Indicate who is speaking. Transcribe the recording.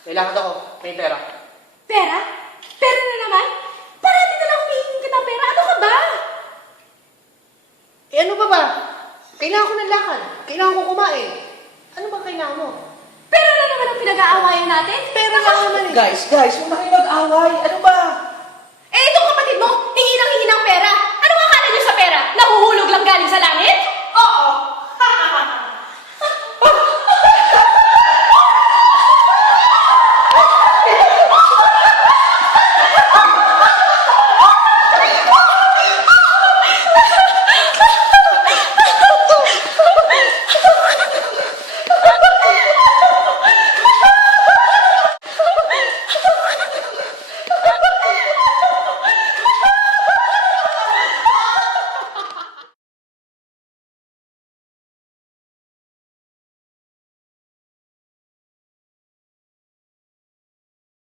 Speaker 1: Kailangan ako. May pera.
Speaker 2: Pera? Pera na naman? Parati na lang humihingi kita pera. Ano ka ba?
Speaker 1: Eh ano ba? Kailangan ko ng lakad. Kailangan ko kumain. Ano ba kailangan mo?
Speaker 2: Pera na naman ang pinag-aawayan natin?
Speaker 1: Pera lang naman eh.
Speaker 3: Guys, huwag na kayo mag-away. Ano ba?
Speaker 2: Eh, itong kapatid mo, hingi ng pera. Ano ang akala niyo sa pera? Nahuhulog lang galing sa langit?